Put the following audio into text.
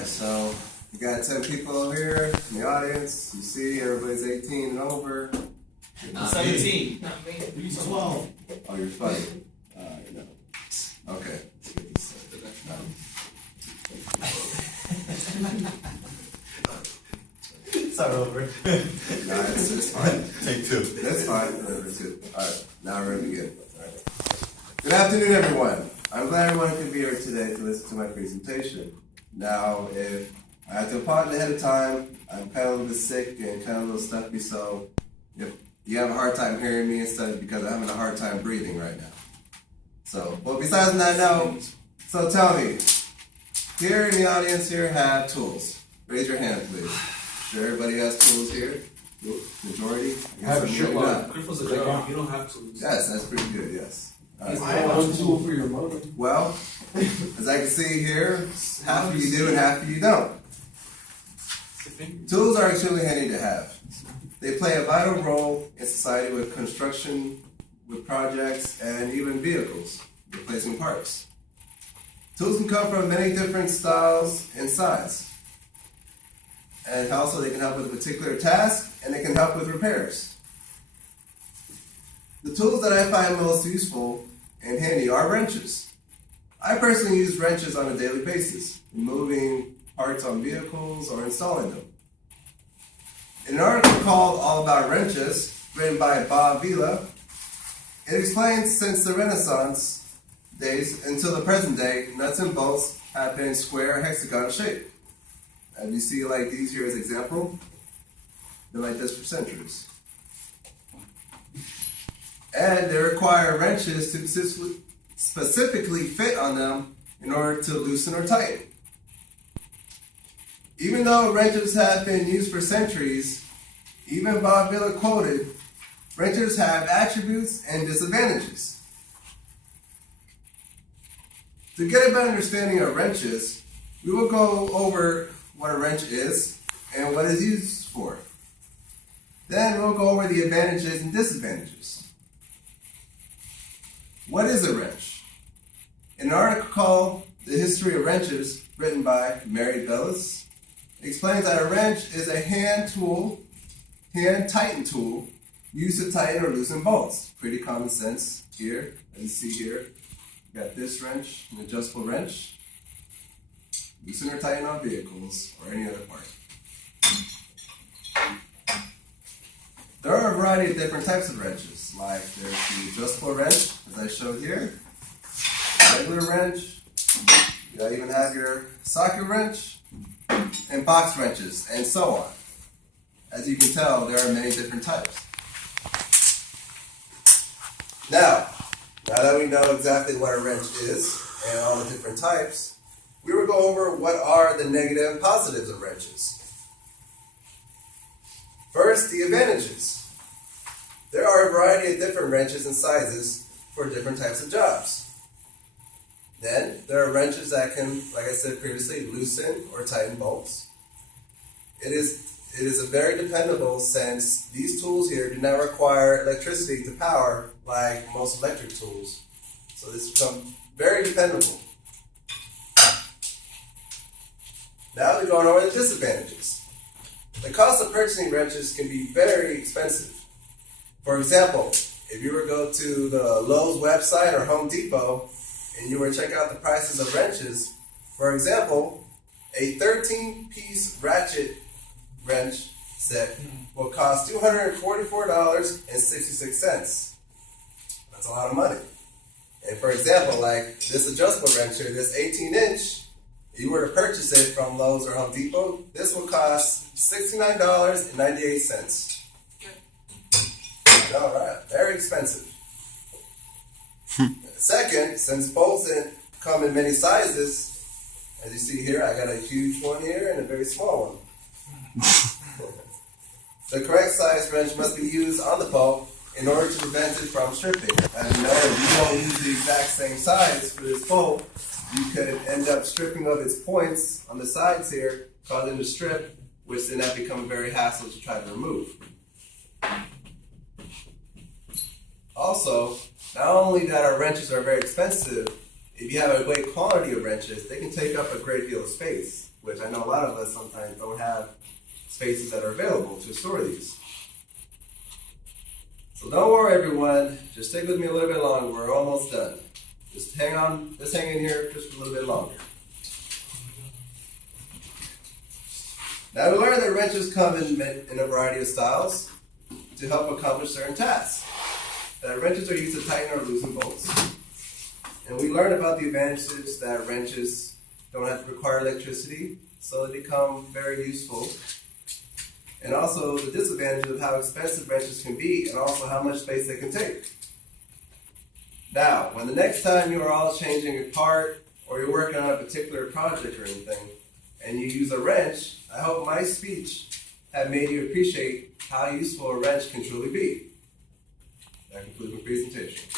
right, so you got 10 people over here in the audience. You see, everybody's 18 and over. 17. He's 12. Oh, you're funny. No. Okay. Start over. No, it's fine. Take two. That's fine. Number two. All right, now we're going to begin. All right. Good afternoon, everyone. I'm glad everyone could be here today to listen to my presentation. Now, if I have to apologize ahead of time, I'm kind of a little bit sick and kind of a little stuffy, so if you have a hard time hearing me, it's because I'm having a hard time breathing right now. So, but besides that, no. So tell me, here in the audience here have tools. Raise your hand, please. Sure, everybody has tools here. Majority. I have a shirt on. Cripples a job. You don't have tools. Yes, that's pretty good. Yes. All right. I have one tool for your motor. Well, as I can see here, half of you do and half of you don't. Tools are extremely handy to have. They play a vital role in society with construction, with projects, and even vehicles, replacing parts. Tools can come from many different styles and sizes. And also they can help with a particular task, and they can help with repairs. The tools that I find most useful and handy are wrenches. I personally use wrenches on a daily basis, removing parts on vehicles or installing them. In an article called All About Wrenches, written by Bob Vila, it explains since the Renaissance days until the present day, nuts and bolts have been square or hexagon shaped. As you see like these here as example, been like this for centuries. And they require wrenches to specifically fit on them in order to loosen or tighten. Even though wrenches have been used for centuries, even Bob Vila quoted, wrenches have attributes and disadvantages. To get a better understanding of wrenches, we will go over what a wrench is and what it's used for. Then we'll go over the advantages and disadvantages. What is a wrench? In an article called The History of Wrenches, written by Mary Bellis, explains that a wrench is a hand tighten tool used to tighten or loosen bolts. Pretty common sense here, as you see here. You got this wrench, an adjustable wrench. Loosen or tighten on vehicles or any other part. There are a variety of different types of wrenches, like there's the adjustable wrench, as I showed here, regular wrench, you even have your socket wrench, and box wrenches, and so on. As you can tell, there are many different types. Now that we know exactly what a wrench is and all the different types, we will go over what are the negative and positives of wrenches. First, the advantages. There are a variety of different wrenches and sizes for different types of jobs. Then, there are wrenches that can, like I said previously, loosen or tighten bolts. It is a very dependable since these tools here do not require electricity to power like most electric tools. So this becomes very dependable. Now we're going over the disadvantages. The cost of purchasing wrenches can be very expensive. For example, if you were to go to the Lowe's website or Home Depot and you were to check out the prices of wrenches, for example, a 13-piece ratchet wrench set will cost $244.66. That's a lot of money. And for example, like this adjustable wrench here, this 18-inch, if you were to purchase it from Lowe's or Home Depot, this will cost $69.98. All right, very expensive. Second, since bolts come in many sizes, as you see here, I got a huge one here and a very small one. The correct size wrench must be used on the bolt in order to prevent it from stripping. And you know, if you don't use the exact same size for this bolt, you could end up stripping of its points on the sides here, causing it to strip, which then that becomes very hassle to try to remove. Also, not only that our wrenches are very expensive, if you have a great quality of wrenches, they can take up a great deal of space. which I know a lot of us sometimes don't have spaces that are available to store these. So don't worry everyone, just stick with me a little bit longer, we're almost done. Just hang on, just hang in here just a little bit longer. Now we learned that wrenches come in a variety of styles to help accomplish certain tasks. That wrenches are used to tighten or loosen bolts. And we learned about the advantages that wrenches don't have to require electricity, so they become very useful. And also the disadvantage of how expensive wrenches can be and also how much space they can take. Now, when the next time you are all changing a part or you're working on a particular project or anything, and you use a wrench, I hope my speech have made you appreciate how useful a wrench can truly be. That concludes my presentation.